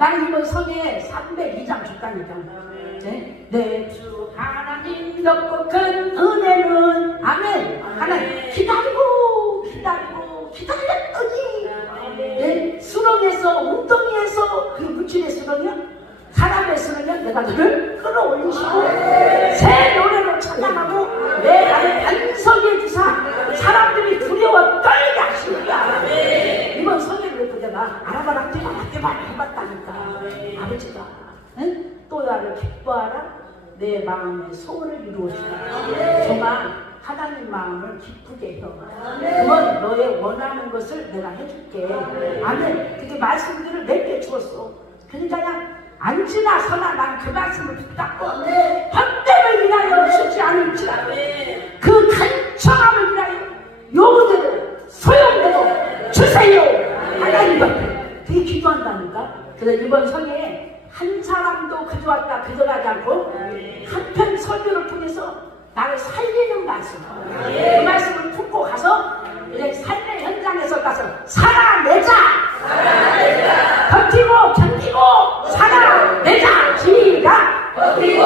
나는 이번 성에 302장 줬다니까. 네? 내주 하나님 높고 큰 은혜는 아멘. 하나님 기다리고 기다리고 기다렸더니 네? 수렁에서 웅덩이에서 그 물질의 수렁이요 사람의 수렁이요 내가 너를 끌어올리시고 새 듣고 내가 아라바라 뛰어라 뛰어라 해봤다니까. 아버지가 응? 또 나를 기뻐하라? 내 마음의 소원을 이루어주라. 정말 하나님 마음을 기쁘게 해요 그건 너의 원하는 것을 내가 해줄게. 아멘. 그게 말씀들을 내게 주었어. 그러니까 그냥 앉으나 서나 난 그 말씀을 붙잡고 이기도 한다니까? 그래서 이번 설에 한 사람도 가져왔다 가져가지 않고 한편 설교를 통해서 나를 살리는 말씀 그 말씀을 품고 가서 이제 삶의 현장에서 가서 살아내자! 살아내자! 버티고 견디고 살아내자! 시작! 버티고